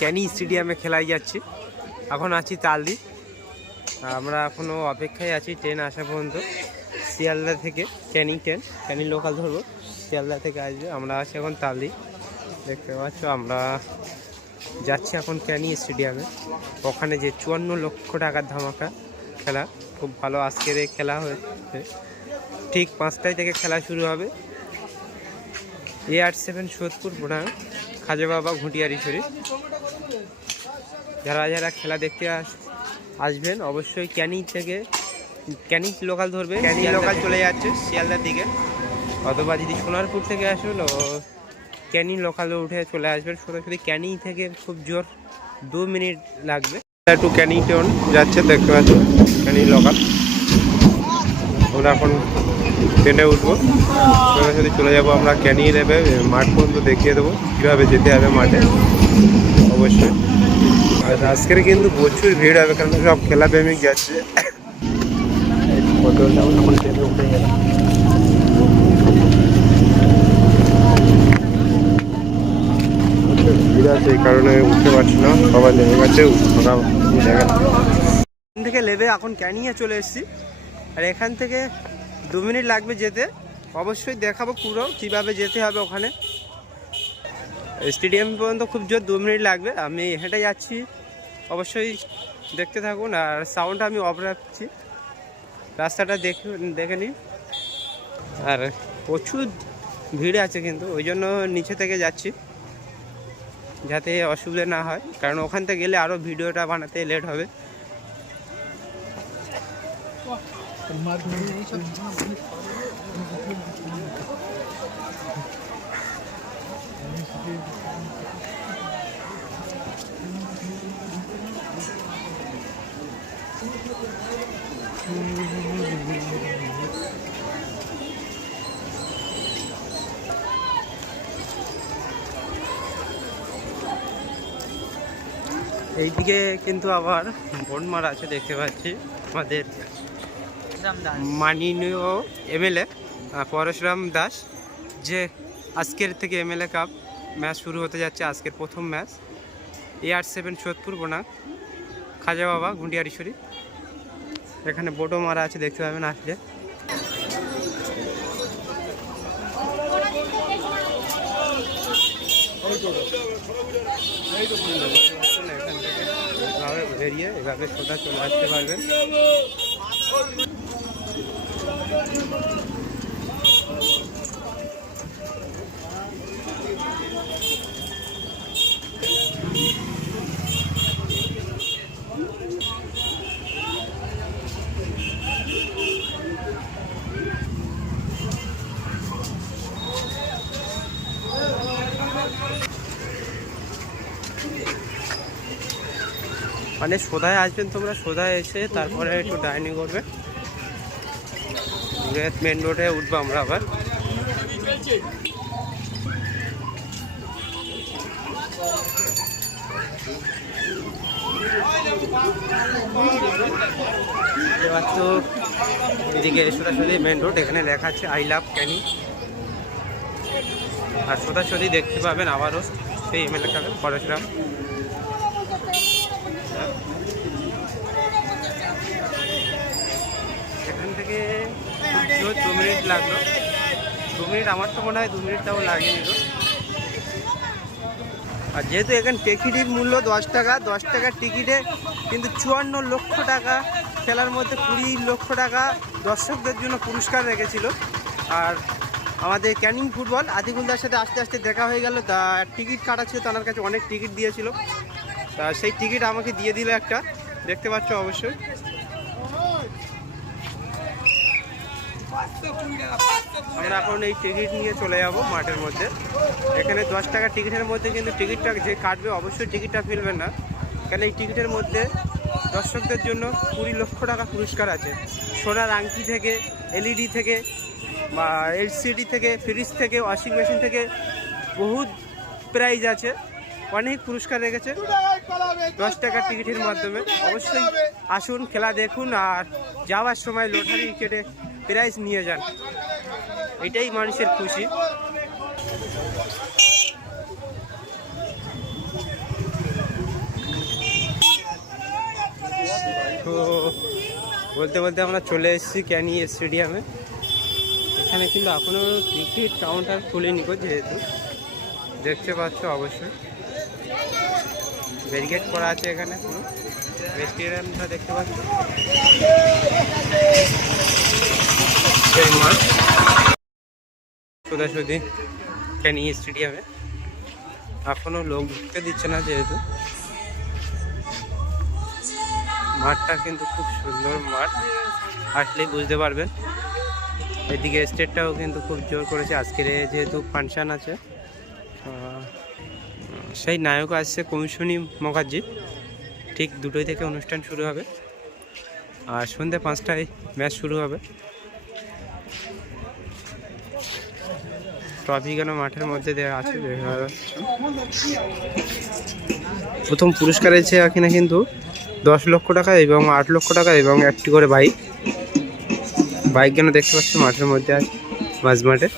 ক্যানি স্টেডিয়ামে খেলাই যাচ্ছি। এখন আছি তালদি। আমরা এখনও অপেক্ষায় আছি ট্রেন আসা পর্যন্ত। শিয়ালদা থেকে ক্যানিং ট্রেন ক্যানি লোকাল ধরবো। শিয়ালদা থেকে আসবে। আমরা আছি এখন তালদি। দেখতে পাচ্ছ, আমরা যাচ্ছি এখন ক্যানি স্টেডিয়ামে। ওখানে যে চুয়ান্ন লক্ষ টাকার ধামাকা খেলা, খুব ভালো আজকের খেলা হয়েছে। ঠিক পাঁচটায় থেকে খেলা শুরু হবে। এ আট সেভেন সোদপুর বোনা খাজা বাবা, ঘুটিয়ারি শরীফ। যারা যারা খেলা দেখতে আস- আসবেন অবশ্যই ক্যানিং থেকে ক্যানিং লোকাল ধরবে ক্যানিং লোকাল চলে যাচ্ছে শিয়ালদার দিকে। অথবা যদি সোনারপুর থেকে আসুন ও ক্যানিং লোকালে উঠে চলে আসবেন। সোজাসুজি ক্যানিং থেকে খুব জোর দু মিনিট লাগবে। একটু ক্যানিং টন যাচ্ছে দেখতে পাচ্ছ ক্যানিং লোকাল। আমরা এখন ট্রেনে উঠবো। সোজাসুজি চলে যাব আমরা ক্যানিং নেবে মাঠ পর্যন্ত দেখিয়ে দেবো কীভাবে যেতে হবে মাঠে। অবশ্যই। আর আজকের কিন্তু প্রচুর ভিড় হবে কারণ সব খেলা প্রেমিক যাচ্ছে। ভিড় আছে এই কারণে উঠতে পারছি না সবাই গেছে। এখান থেকে লেবে এখন ক্যানিংয়ে চলে এসেছি। আর এখান থেকে দু মিনিট লাগবে যেতে। অবশ্যই দেখাবো পুরো কীভাবে যেতে হবে ওখানে। স্টেডিয়াম পর্যন্ত খুব জোর দু মিনিট লাগবে। আমি হেঁটে যাচ্ছি। অবশ্যই দেখতে থাকুন আর সাউন্ডটা আমি অফ রাখছি। রাস্তাটা দেখে দেখে নিন। আর প্রচুর ভিড় আছে কিন্তু, ওই জন্য নিচে থেকে যাচ্ছি। যাতে অসুবিধা না হয়, কারণ ওখান থেকে গেলে আরও ভিডিওটা বানাতে লেট হবে। এইদিকে কিন্তু আবার বনমার আছে দেখতে পাচ্ছি। আমাদের মাননীয় এমএলএ পরশুরাম দাস যে আজকের থেকে এমএলএ কাপ ম্যাচ শুরু হতে যাচ্ছে আজকের প্রথম match. A R seven Sodepur বোনা খাজা বাবা গুন্ডিয়ারি শরীফ এখানে বোটো মারা আছে, দেখতে পাবেন আসলে বেরিয়ে, এভাবে সোজা চলে আসতে পারবেন। মানে সোধায় আসবেন তোমরা সোধায় এসে তারপরে একটু ডাইনিং করবে। মেন রোডে উঠবো আমরা আবার। এবার তো এদিকে সোজাসুজি মেন রোড এখানে লেখা আছে আই লাভ ক্যানি আর সোজাসুজি দেখতে পাবেন আবারও সেই এমএলএ খাবেন পরশুরাম এখান থেকে দু মিনিট লাগল। দু মিনিট, আমার তো মনে হয় দু মিনিট তাও লাগেনি গো। আর যেহেতু এখানে টিকিটের মূল্য দশ টাকা, দশ টাকার টিকিটে কিন্তু চুয়ান্ন লক্ষ টাকা, খেলার মধ্যে কুড়ি লক্ষ টাকা দর্শকদের জন্য পুরস্কার রেখেছিল। আর আমাদের ক্যানিং ফুটবল আদিগুলদার সাথে আস্তে আস্তে দেখা হয়ে গেল। তা টিকিট কাটা ছিল, তার কাছে অনেক টিকিট দিয়েছিল। তা সেই টিকিট আমাকে দিয়ে দিল একটা। দেখতে পাচ্ছ অবশ্যই। আমরা এখন এই টিকিট নিয়ে চলে যাব মাঠের মধ্যে। এখানে দশ টাকা টিকিটের মধ্যে কিন্তু টিকিটটা যে কাটবে অবশ্যই টিকিটটা ফেলবেন না। কেন এই টিকিটের মধ্যে দর্শকদের জন্য কুড়ি লক্ষ টাকা পুরস্কার আছে। সোনার আংটি থেকে, এলইডি থেকে, বা এলসিডি থেকে, ফ্রিজ থেকে, ওয়াশিং মেশিন থেকে বহুত প্রাইজ আছে। অনেক পুরস্কার রেখেছে। দশ টাকার টিকিটের মাধ্যমে। অবশ্যই আসুন, খেলা দেখুন, আর যাওয়ার সময় লটারি কেটে প্রাইজ নিয়ে যান। এটাই মানুষের খুশি। তো বলতে বলতে আমরা চলে এসেছি ক্যানি স্টেডিয়ামে। এখানে কিন্তু এখনও টিকিট কাউন্টার খুলিনি নিব যেহেতু। দেখতে পাচ্ছ অবশ্যই। ব্যারিকেড করা আছে এখানে পুরো। স্টেডিয়ামটা দেখতে পাচ্ছ? এই মাঠ সোজাসুজি ক্যানি স্টেডিয়ামে এখনও লোক ঢুকতে দিচ্ছে না যেহেতু মাঠটা কিন্তু খুব সুন্দর মাঠ আসলেই বুঝতে পারবেন এদিকে স্টেটটাও কিন্তু খুব জোর করেছে আজকের যেহেতু ফাংশান আছে সেই নায়ক আসছে কমিশনী মুখার্জি ঠিক দুটোই থেকে অনুষ্ঠান শুরু হবে আর সন্ধ্যে পাঁচটায় ম্যাচ শুরু হবে ট্রফি কেন মাঠের মধ্যে দেওয়া আছে। প্রথম পুরস্কার আছে এখানে কিন্তু দশ লক্ষ টাকা এবং আট লক্ষ টাকা এবং একটি করে বাইক বাইক কেন দেখতে পাচ্ছি মাঠের মধ্যে আছে মাঝ মাঠে